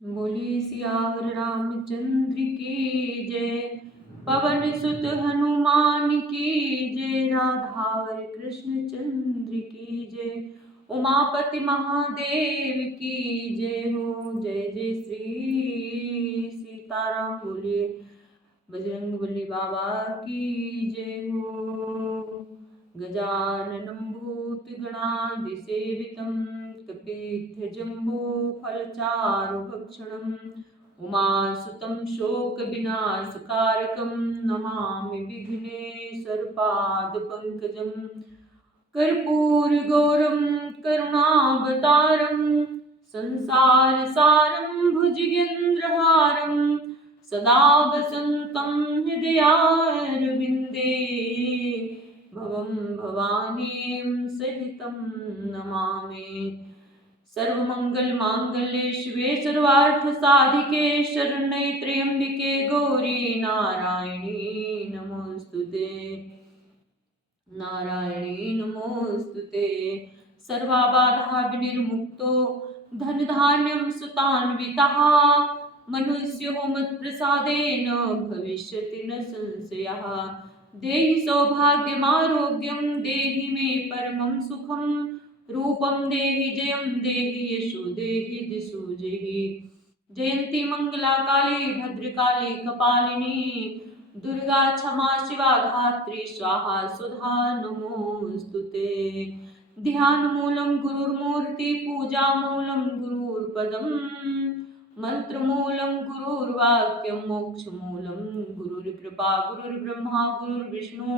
बोलिए सियावर रामचंद्र की जय। पवन सुत हनुमान की जय। राधावर कृष्ण चंद्र की जय। उमापति महादेव की जय हो। जय जय श्री सीताराम। बोलिए बजरंगबली बाबा की जय हो। गजाननं भूतगणाधिसेवितं कपित्थजम्बूफलचारुभक्षणम् उमासुतं शोकविनाशकारकं नमामि विघ्नेश्वरपादपङ्कजम्। कर्पूरगौरं करुणावतारं संसारसारं भुजगेन्द्रहारं सदा वसन्तं हृदयारविन्दे भवं भवानीं सहितं नमामि। सर्वमङ्गलमाङ्गल्ये शिवे सर्वार्थसाधिके शरण्ये त्र्यम्बिके गौरी नारायणी नमोस्तुते। नारायणी नमोस्तुते। सर्वबाधा विनिर्मुक्तो धनधान्यं सुतान्वितः मनुष्यो मत्प्रसादेन भविष्यति न संशयः। देहि सौभाग्यमारोग्यं देहि मे परमं सुखं रूपं देहि जयं देहि यशो देहि दिशो जयि। जयंती मंगला काली भद्रकाली कपालिनी दुर्गा क्षमा शिवा धात्री स्वाहा सुधा नमोस्तुते। ध्यान मूलं गुरुर्मूर्ति पूजा मूलं गुरुर्पदम मंत्र मूलं गुरुर्वाक्यं मोक्ष मूलं गुरुर्कृपा। गुरुर्ब्रह्मा गुरुर्विष्णु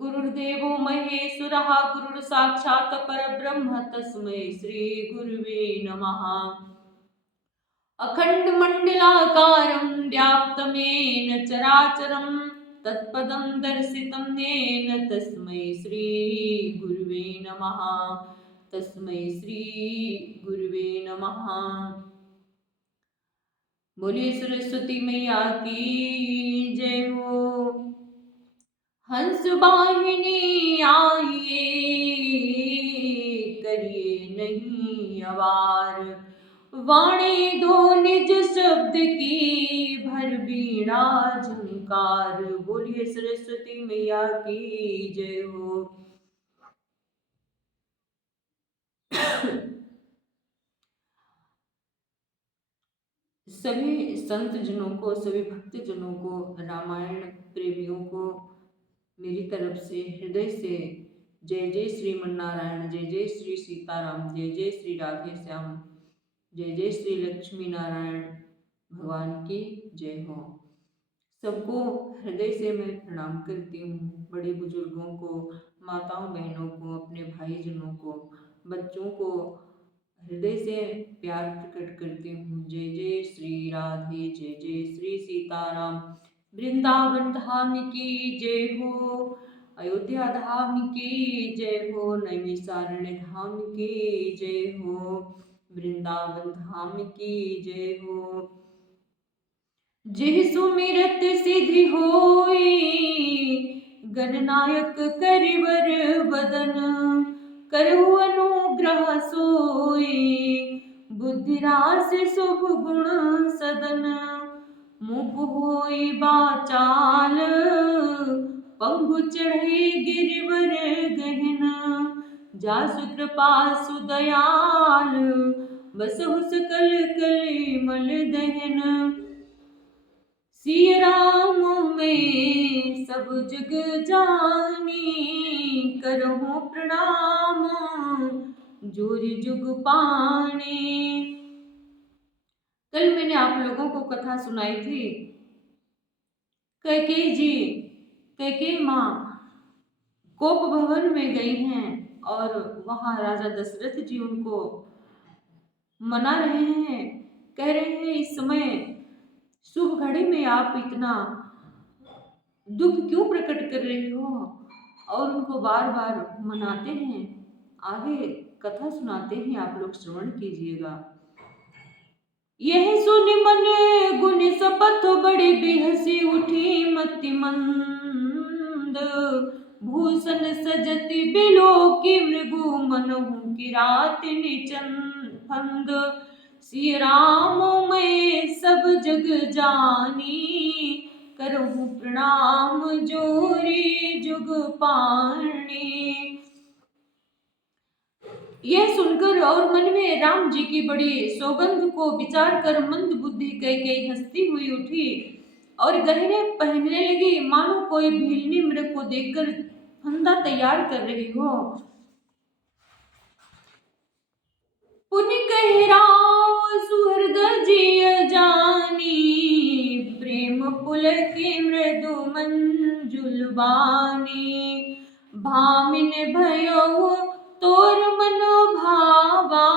गुरुर्देवो महेश्वरः गुरुर्साक्षात् परब्रह्म तस्मै श्री गुरुवे नमः। अखण्डमण्डलाकारं व्याप्तमेन चराचरं तत्पदं दर्शितं येन तस्मै श्री गुरुवे नमः। तस्मै श्री गुरुवे नमः। बोलिए सरस्वती मैया की जय हो। हंस वाहिनी आइए करिए नहीं अवार वाणी दो निज शब्द की भर बीड़ा झंकार। बोलिए सरस्वती मैया की जय हो। सभी संत जनों को सभी भक्त जनों को रामायण प्रेमियों को मेरी तरफ से हृदय से जय जय श्रीमन्नारायण जय जय श्री सीताराम जय जय श्री राधे श्याम जय जय श्री लक्ष्मी नारायण भगवान की जय हो। सबको हृदय से मैं प्रणाम करती हूँ। बड़े बुजुर्गों को, माताओं बहनों को, अपने भाईजनों को, बच्चों को हृदय से प्यार प्रकट करती हूँ। जय जय श्री राधे जय जय श्री सीताराम। वृंदावन धाम की जय हो। अयोध्या धाम की जय हो। नैमिषारण्य धाम की जय हो। वृंदावन धाम की जय हो। जिह सुमिरत सिद्धि होई गणनायक करिवर बदन करहु अनुग्रह सोई बुद्धि रास शुभ गुण सदन मुख होई बाचाल पंगु चढ़े गिरिवर गहन जासु कृपा सुदयाल बसहु सकल कलिमल दहन। सिय राम में सब जग जानी करहु प्रणाम जोरि जुग पानी। कल मैंने आप लोगों को कथा सुनाई थी। कैकेयी माँ कोप भवन में गई हैं और वहां राजा दशरथ जी उनको मना रहे हैं। कह रहे हैं इस समय शुभ घड़ी में आप इतना दुख क्यों प्रकट कर रही हो, और उनको बार बार मनाते हैं। आगे कथा सुनाते हैं, आप लोग श्रवण कीजिएगा। यह सुन मन गुण सपथ बड़ी बेहसी उठी मति मंद भूषण सजति बिलो की मृगु मनहु की रात निचन फंद। श्री राम में जग जानी, करहूँ प्रणाम जोरी जुग पाणी। यह सुनकर और मन में राम जी की बड़ी सौगंध को विचार कर मंद बुद्धि कैकेयी हंसती हुई उठी और गहने पहनने लगी, मानो कोई भीलनी मृग को देखकर फंदा तैयार कर रही हो। पुनि कहराओ सुहृद जिय जानी, प्रेम पुलक मृदु मंजुल बानी। भामिन भयो तोर मनो भावा,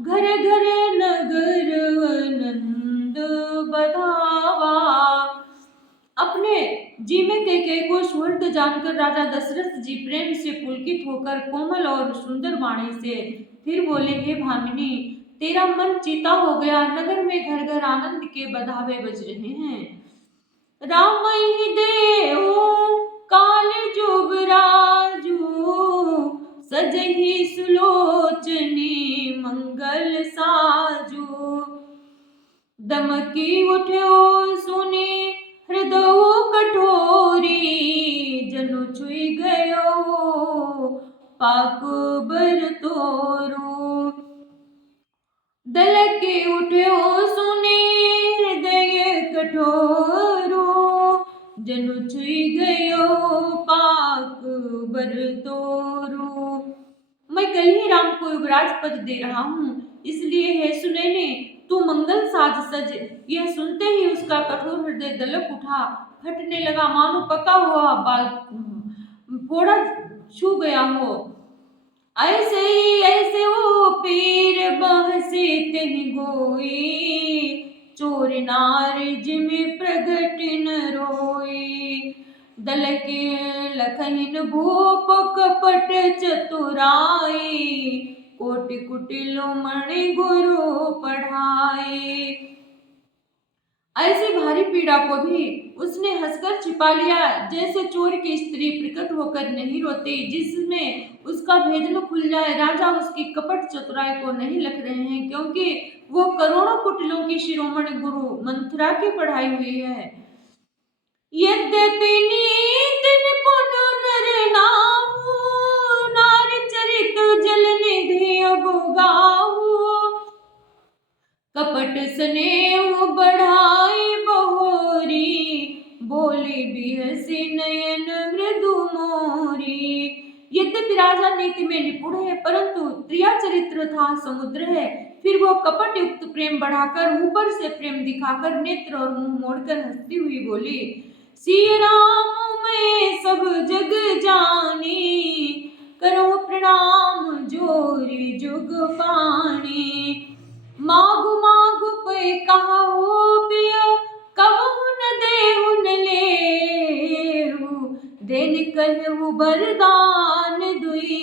घर घर नगर आनंद बधावा। अपने जी में कैकेयी को सुहृद जानकर राजा दशरथ जी प्रेम से पुलकित होकर कोमल और सुंदर वाणी से फिर बोले, हे भामिनी, तेरा मन चीता हो गया, नगर में घर घर आनंद के बधावे बज रहे हैं। राम ही देओ काल जुबराजू, सजहि सुलोचनी मंगल साजू। दमकी उठ्यो सुने हृदय कठोरी, जनु छुई गयो पाक बर तोरू। दलके उठ्यो सुने हृदय कठोरू, जनु छुई गयो पाक बर तोरू। मैं कल ही राम को युवराज पद दे रहा हूँ, इसलिए है सुनैने तू मंगल साज सज। यह सुनते ही उसका कठोर हृदय दलक उठा, फटने लगा, मानो पका हुआ बाल फोड़ा छू गया हो। ऐसे ओ पीर बहसे तहि गोई, चोर नार जिमि प्रगट न रोई। दलके लखहिन भूप कपट चतुराई, कोटि कुटिल मणि गुरु पढ़ाई। ऐसी भारी पीड़ा को भी उसने हंसकर छिपा लिया, जैसे चोर की स्त्री प्रकट होकर नहीं रोती, जिसमें उसका भेद न खुल जाए। राजा उसकी कपट चतुराई को नहीं लख रहे हैं, क्योंकि वो करोड़ों कुटिलों की शिरोमणि गुरु मंथरा की पढ़ाई हुई है। यद्यपि नीत निपुण नर नाहु, नार चरित जल निधि अबु गाहु। कपट स्नेह बढ़ाई बहोरी, बोली बिहसी नयन मृदु मोरी। यद्यपि राजा नीति में निपुण है, परंतु प्रिया चरित्र था समुद्र है। फिर वो कपट युक्त प्रेम बढ़ाकर, ऊपर से प्रेम दिखाकर, नेत्र और मुंह मोड़कर हंसती हुई बोली, सिय राम मैं सब जग जानी, करो प्रणाम जोरी जुग पानी। मागु मागु पे कहा हो पिय, कबहु न देहु न लेहु। देन कहु बरदान दुई,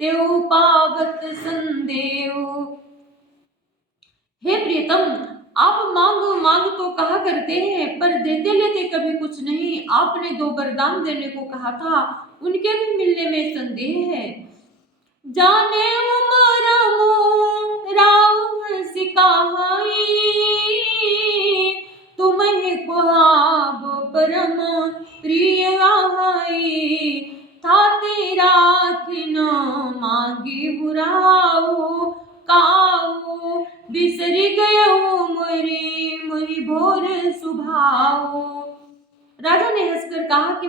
तेउ पावत संदेहु। हे प्रियतम, आप मांग मांग तो कहा करते हैं, पर देते लेते कभी कुछ नहीं। आपने 2 वरदान देने को कहा था, उनके भी मिलने में संदेह है। जाने उमर राव सिकाई, तुम्हें कुहाब परम प्रिय आई। था तेरा खिन मांगी बुराऊ, काऊ बिसरी गयो मोरी मोहि भोर सुभाऊ। राजा ने हंसकर कहा कि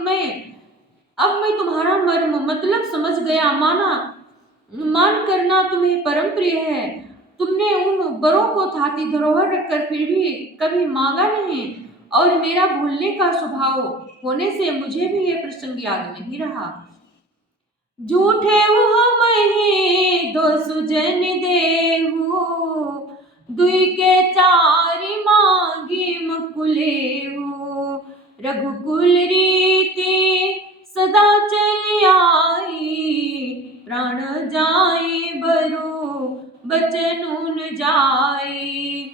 अब मैं तुम्हारा मर्म मतलब समझ गया। मान करना तुम्हें परम प्रिय है। तुमने उन बरों को थाती धरोहर रखकर फिर भी कभी मांगा नहीं, और मेरा भूलने का स्वभाव होने से मुझे भी ये प्रसंग याद नहीं रहा। झूठे हम ही 2 सुजन देहु, दुई के चारि मांगी मकुलेहु। रघुकुल रीति सदा चली आई, प्राण जाई बरु बचनु न जाई।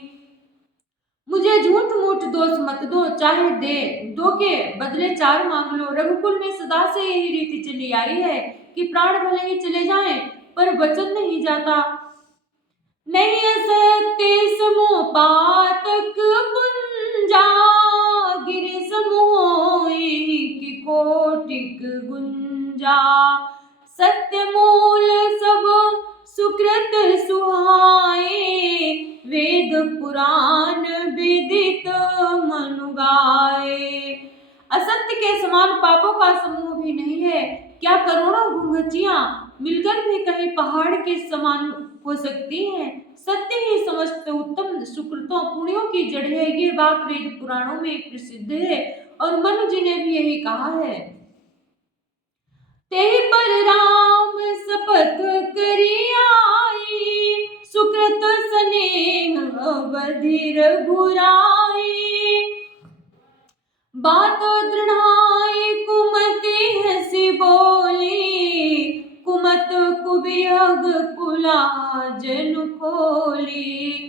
मुझे झूठ मूठ दोष मत दो, चाहे दो के बदले 4 मांग लो। रघुकुल में सदा से यही रीति चली आई है कि प्राण भले ही चले जाएं, पर वचन नहीं जाता। नहीं असत्य समो पातक पुराण विदित मनु गाए। असत्य के समान पापों का समूह भी नहीं है। क्या करोड़ों घुंघचियां मिलकर भी कहीं पहाड़ के समान हो सकती हैं? सत्य ही समस्त उत्तम सुकृतों पुण्यों की जड़ है। ये बात वेद पुराणों में प्रसिद्ध है और मनु जी ने भी यही कहा है। तेहि पर राम शपथ करी आई, सुकृत स्नेह अवधि रघुराई। बात दृढ़ाई कुमति हंसी बोली, कुमत कुबियग कुला जनु खोली।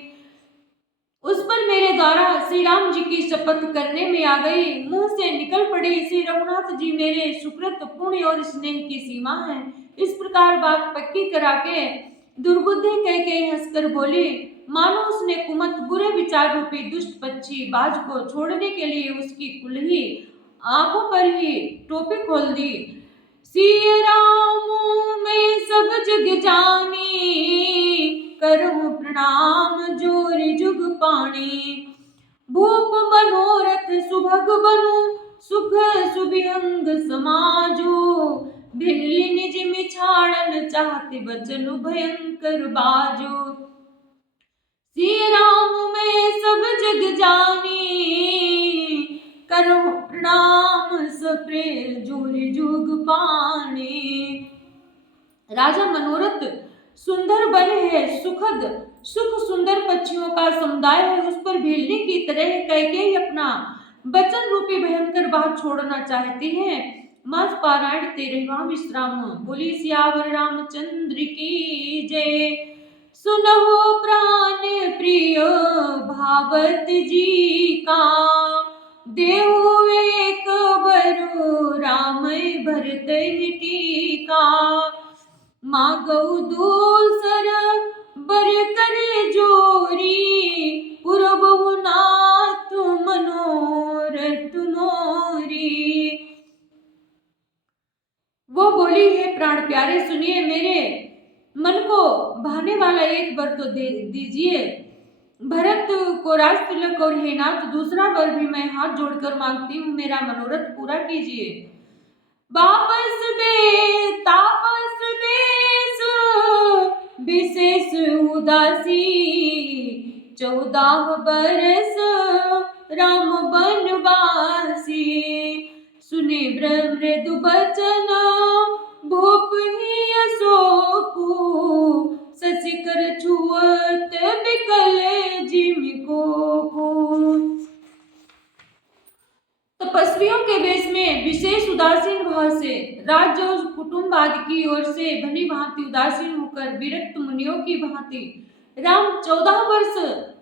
उस पर मेरे द्वारा श्री राम जी की शपथ करने में आ गई, मुंह से निकल पड़ी, श्री रघुनाथ जी मेरे सुकृत पुण्य और स्नेह की सीमा है। इस प्रकार बात पक्की करा के दुर्बुद्धि कह के हंसकर बोली, मानो उसने कुमत बुरे विचार रूपी दुष्ट पक्षी बाज को छोड़ने के लिए उसकी कुल्ही आंखों पर ही टोपी खोल दी। सिय राम मैं सब जग जानी, करहु प्रणाम जोरि जुग पाणी। भूप मनोरथ सुभग बनु, सुख सुबिहंग समाजो। भिल्ली निज मिछाड़न चाहते बचन भयंकर बाजो। सिय राम मैं सब जग जानी, करहु प्रणाम सप्रे जोरि जुग पाणी। राजा मनोरथ सुंदर वन है, सुखद सुख सुंदर पक्षियों का समुदाय है, उस पर भेलने की तरह कैकेयी अपना बचन रूपी भयंकर बात छोड़ना चाहती है। मास पारायण 13वां विश्राम। बोली सियावर रामचंद्र की जय। सुनहो प्राण प्रिय भावत जी का, देहु एक बरु राम भरत टीका। मागौ दूसर बर कर जोरी, पुरबहु नाथ मनोरथ मोरी। वो बोली है प्राण प्यारे सुनिए, मेरे मन को भाने वाला एक वर तो दे दीजिए। भरत को राज तिलक और हे नाथ दूसरा वर भी मैं हाथ जोड़कर मांगती हूँ, मेरा मनोरथ पूरा कीजिए। वापस बे तापस बेस विशेष उदासी, 14 बरस राम बनवासी। सुने मृदु बचन भूप ही अशोकु, शशिकर छुअत विकल जिमि कोकु। तपस्वियों के वेश में विशेष उदासीन भाव से राज्य और कुटुंब आदि की ओर से भली भांति उदासीन होकर विरक्त मुनियों की भांति राम 14 वर्ष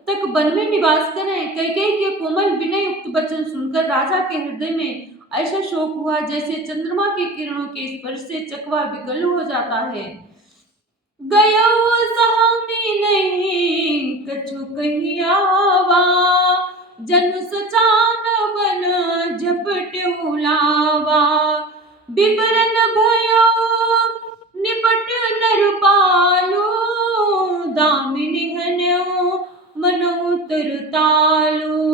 तक वन में निवास करें। कैकेयी के कोमल विनय युक्त वचन सुनकर राजा के हृदय में ऐसा शोक हुआ जैसे चंद्रमा की किरणों के स्पर्श से चकवा विकल हो जाता है। गयो सहामी नहीं कछु कहियावा, जनु सचान बन झपट उलावा। बिबरन भयो निपट नरपालो, दामिनी हन्यो मन उतर तालो।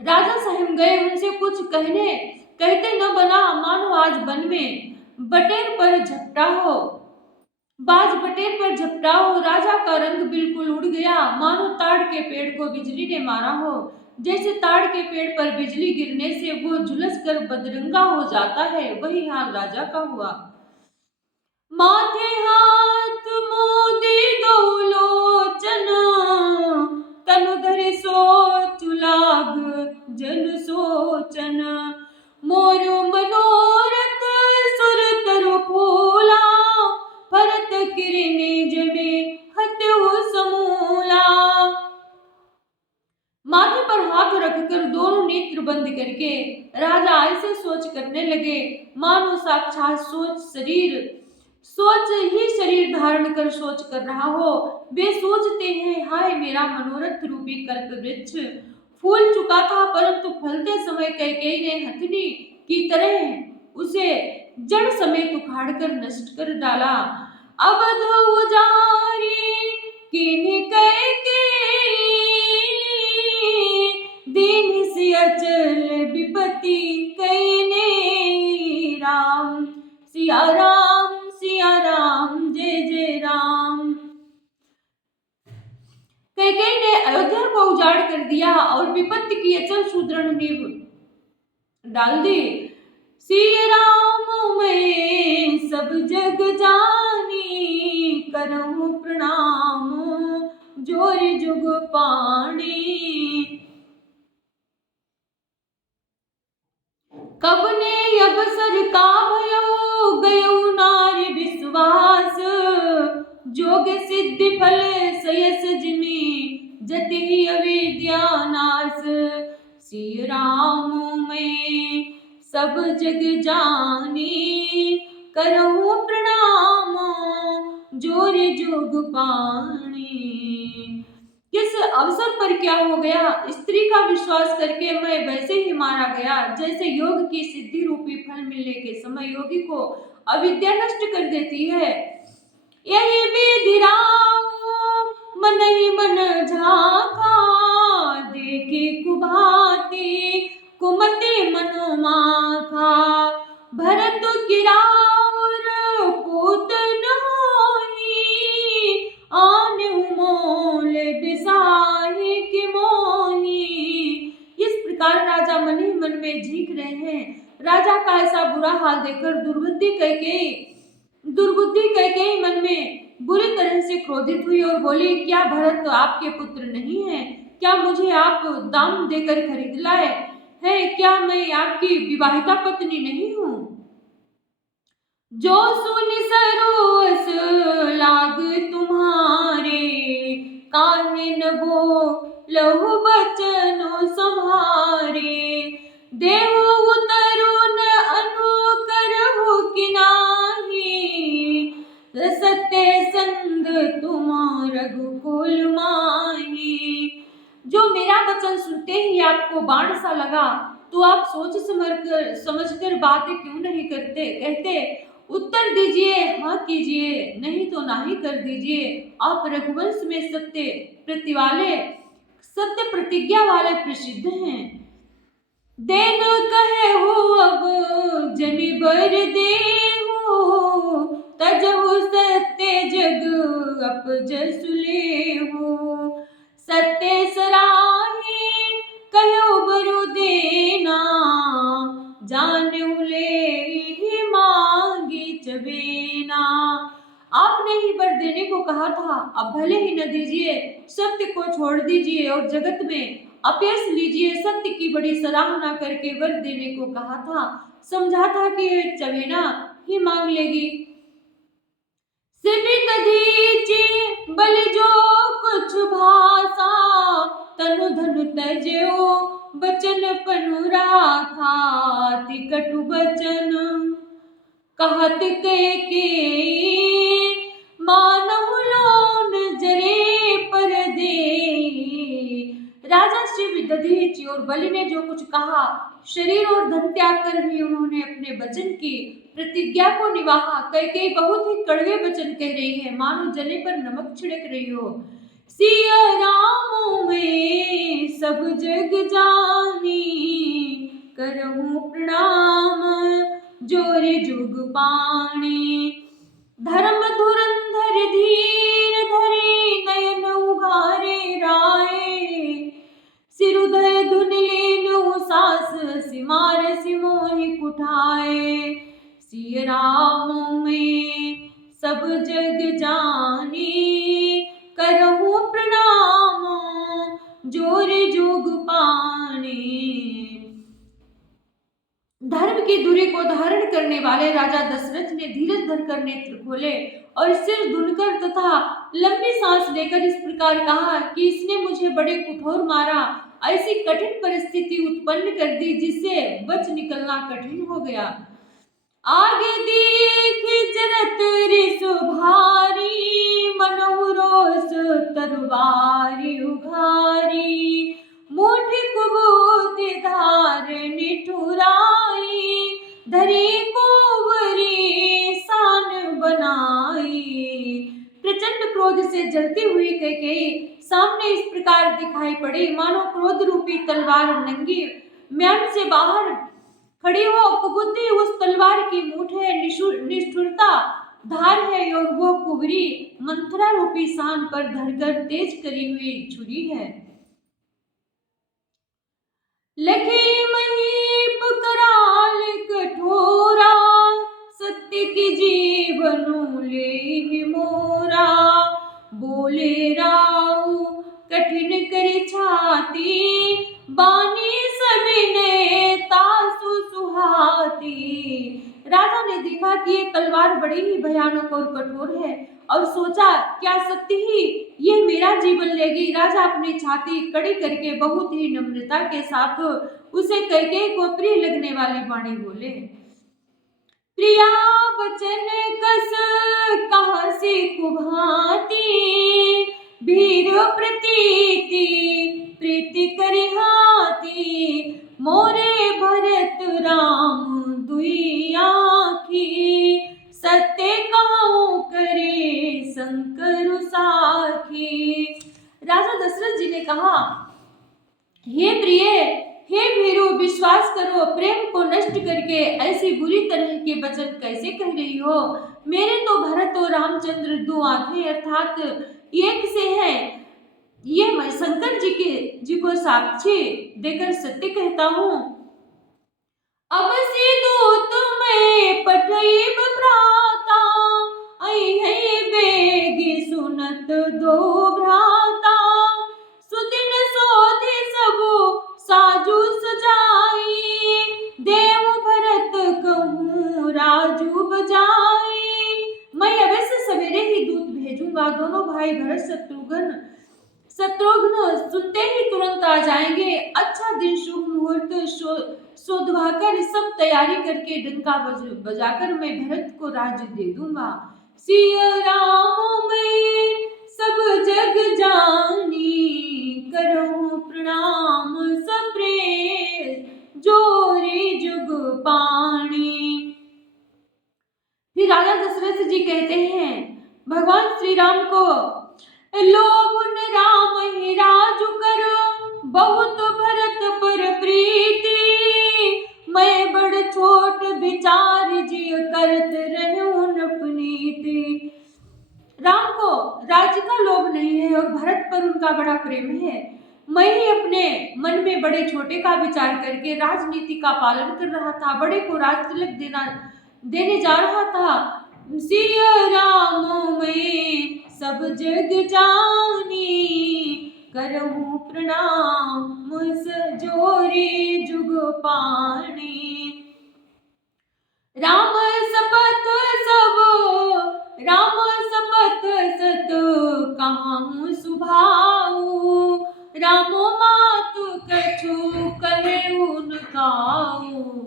राजा सहम गए, उनसे कुछ कहते न बना, मानो आज वन में बटेर पर झपटा हो, बाज बटेर पर झपटा हो। राजा का रंग बिल्कुल उड़ गया, मानो ताड़ के पेड़ को बिजली ने मारा हो। जैसे ताड़ के पेड़ पर बिजली गिरने से वो झुलस कर बदरंगा हो जाता है, वही हाल राजा का हुआ। माथे हाथ मोदी दो लोचन, तनु धरि सोचु लाग जन सोचन। मोरु मनोरथ सुर तरु फूला, भरत किरनि जबे हत्यु समूला। माथे पर हाथ रखकर दोनों नेत्र बंद करके राजा ऐसे सोच करने लगे मानो साक्षात सोच ही शरीर धारण कर सोच कर रहा हो। वे सोचते हैं, हाय मेरा मनोरथ रूपी कल्प वृक्ष फूल चुका था, परंतु फलते समय कैकेयी ने हथनी की तरह उसे जड़ समेत उखाड़ कर नष्ट कर डाला। अवध उजारी किन्हीं कैकेयी कैकेयी ने अयोध्या को उजाड़ कर दिया और विपत्ति की अचल सुदृढ़ नींव डाल दी। सिय राम मैं सब जग जानी, करहूँ प्रणाम जोर जुग पाणी। कब ने अवसर का भयो, गयो नारी विश्वास, जोग सिद्धि फल सयस जिमि, जति अविद्या नाश। सिय राम मैं सब जग जानी, करहूँ प्रणाम जोर जुग पाणी। किस अवसर पर क्या हो गया, स्त्री का विश्वास करके मैं वैसे ही मारा गया जैसे योग की सिद्धि रूपी फल मिलने के समय योगी को अविद्या नष्ट कर देती है। यही विधि राम मन ही मन झाका, देखे कुभाति कुमति मनो माखा। भरत की राउर पूत नोही, आन मोल बिसाही की मोही। इस प्रकार राजा मन ही मन में झीक रहे हैं। राजा का ऐसा बुरा हाल देखकर दुर्बुद्धि कैकेयी मन में बुरी तरह से क्रोधित हुई और बोली, क्या भरत आपके पुत्र नहीं है? क्या मुझे आप दाम देकर खरीद लाए है? क्या मैं आपकी विवाहिता पत्नी नहीं हूँ? जो सुनि सरोस लाग तुम्हारे, काहे न बोलहु बचनो सम्हारे। देहु तरुण अनुकरहु किनाही, सत्य संग तुम रघुकुल माही। जो मेरा वचन सुनते ही आपको बाण सा लगा, तो आप सोच समझकर बातें क्यों नहीं कहते? उत्तर दीजिए, हाँ कीजिए, नहीं तो नाही कर दीजिए। आप रघुवंश में सत्य प्रतिज्ञा वाले प्रसिद्ध हैं। देन कहे हो अब जनि बर देहु, तजहु सत्य जग अपजस लेहु। सत्य सराहे कहो बरु देना, जानहु लेहि मांगी चबेना। आपने ही वर देने को कहा था, अब भले ही न दीजिए, सत्य को छोड़ दीजिए और जगत में अपयश लीजिए। सत्य की बड़ी सराहना करके वर देने को कहा था, समझा था कि चबेना ही मांग लेगी। सिद्धि दधीचि बल जो कुछ भाषा, तनु धनु तजो बचन पनु राखा। कटु बचन कहत कैकेयी, मानहु लोन जरे पर दे। राजा श्री दधीचि और बलि ने जो कुछ कहा, शरीर और धन त्याग कर भी उन्होंने अपने वचन की प्रतिज्ञा को निभाया। कैकेयी बहुत ही कड़वे वचन कह रही है, मानो जले पर नमक छिड़क रही हो। सिय राम मैं सब जग जानी, करहूँ प्रणाम जोर जुग पाणी। धर्म धुरंधर धीर धरे, नयन उघारे राय। सिरुदय धुन लेनु सास, सिमार सिमोहि कुठाए। सिय राम मैं सब जग जानी, करहूँ प्रणाम जोर जुग पाणी। धर्म की धुरी को धारण करने वाले राजा दशरथ ने धीरज धरकर नेत्र खोले और सिर धुनकर तथा लंबी सांस लेकर इस प्रकार कहा कि इसने मुझे बड़े कठोर मारा, ऐसी कठिन परिस्थिति उत्पन्न कर दी जिससे बच निकलना कठिन हो गया। आगे देख जरत रिसु भारी, मनहु रोष तरुवारी उघारी। मुठि कुबूति धार निठुराई, धरी कुंवरी सान बनाई। प्रचंड क्रोध से जलती हुई कैकेयी सामने इस प्रकार दिखाई पड़ी, मानो क्रोध रूपी तलवार नंगी म्यान से बाहर खड़ी हो। कुबुद्धि उस तलवार की मूठ है, निष्ठुरता धार है और वो कुबरी मंथरा रूपी सान पर धरकर तेज करी हुई छुरी है। लखे महीप कराल कठोरा, सत्य की जीवनु ले मोरा। बोले राव कठिन करी छाती, बानी सविने तासु सुहाती। राजा ने देखा कि ये तलवार बड़ी ही भयानक और कठोर है और सोचा क्या सत्य ही ये मेरा जीवन लेगी। राजा अपनी छाती कड़ी करके बहुत ही नम्रता के साथ उसे कैकेयी को प्रिय लगने वाली वाणी बोले। प्रिया बचन कस कहा से कुभाती, भीर प्रतीति प्रीति करिहाती। मोरे भरत राम दुई आँखी, सत्य कहूँ करे शंकर साखी। राजा दशरथ जी ने कहा, हे प्रिय, हे भीरू, विश्वास करो, प्रेम को नष्ट करके ऐसी बुरी तरह के वचन कैसे कह रही हो। मेरे तो भरत और रामचंद्र दो आंखें अर्थात एक से है, ये मैं शंकर जी को साक्षी देकर सत्य कहता हूँ। अब से दूत मैं पठैब भ्राता, आई है बेगी सुनत दो भ्राता। सुदिन सोधि सबु साजु सजाई, देव भरत कहूँ राजू बजाई। मैं अवश्य सवेरे ही दूत भेजूंगा, दोनों भाई भरत शत्रुघ्न सुनते ही तुरंत आ जाएंगे। अच्छा दिन शुभ मुहूर्त शोधवाकर सब तैयारी करके डंका बजाकर मैं भरत को राज्य दे दूंगा। सिया राम मैं सब जग जानी, करहूं प्रणाम सप्रेम जोरी जुग पाणी। फिर राजा दशरथ जी कहते हैं भगवान श्री राम को, लोभ न राम ही राजु करो, बहुत भरत पर प्रीति। मैं बड़ छोट विचार जिय करत रहूं अपनीति। राम को राज्य का लोभ नहीं है और भरत पर उनका बड़ा प्रेम है। मैं ही अपने मन में बड़े छोटे का विचार करके राजनीति का पालन कर रहा था, बड़े को राज तिलक देने जा रहा था। सिया राम मैं सब जग जानी, करहूं प्रणाम सजोरी जुग पाणी। राम सपथ सब राम सपथ सत कहूँ सुभाऊ, रामो मातु कछु कहे उनकाऊ।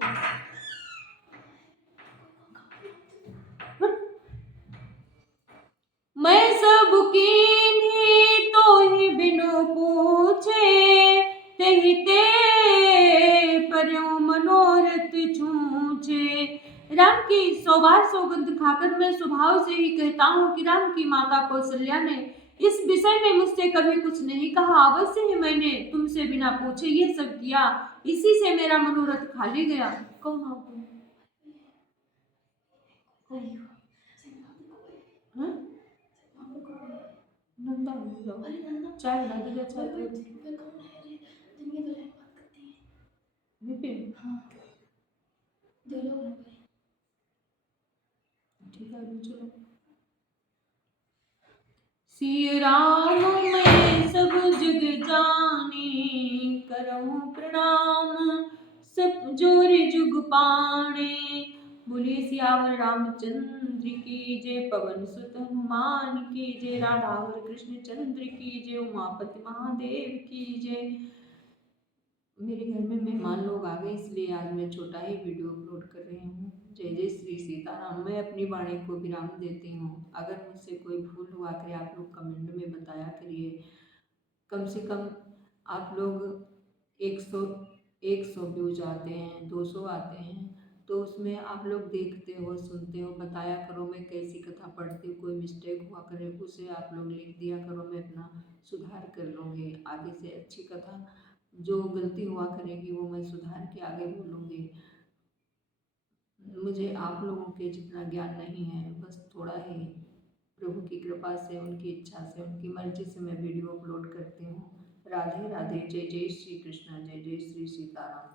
मैं सब कीन्ही तो ही बिनु पूछे, तेहि ते पर्यो मनोरथ छूछे। राम की 100 बार सौगंध खाकर मैं स्वभाव से ही कहता हूँ कि राम की माता कौशल्या ने इस विषय में मुझसे कभी कुछ नहीं कहा। अवश्य ही मैंने तुमसे बिना पूछे ये सब किया, इसी से मेरा मनोरथ खाली गया। कौन हो तुम? नंदा चाय बना दीजिए। चाय विपिन, हाँ ठीक है अभी चलो। सिया राम मैं सब जग जानी, करहूं प्रणाम सब जोरी जुग पाणी। बोलिए सियावर रामचंद्र की जय, पवन सुत हनुमान की जय, राधावर कृष्ण चंद्र की जय, उमापति महादेव की जय। मेरे घर में मेहमान लोग आ गए इसलिए आज मैं छोटा ही वीडियो अपलोड कर रही हूँ। जय जय श्री सीताराम। मैं अपनी वाणी को विराम देती हूँ। अगर मुझसे कोई भूल हुआ करे आप लोग कमेंट में बताया करिए। कम से कम आप लोग 100 व्यूज आते हैं, 200 आते हैं, तो उसमें आप लोग देखते हो सुनते हो, बताया करो मैं कैसी कथा पढ़ती हूँ। कोई मिस्टेक हुआ करे उसे आप लोग लिख दिया करो, मैं अपना सुधार कर लूँगी। आगे से अच्छी कथा, जो गलती हुआ करेगी वो मैं सुधार के आगे बोलूँगी। मुझे आप लोगों के जितना ज्ञान नहीं है, बस थोड़ा ही प्रभु की कृपा से, उनकी इच्छा से, उनकी मर्जी से मैं वीडियो अपलोड करती हूँ। राधे राधे। जय जय श्री कृष्ण, जय जय श्री सीताराम।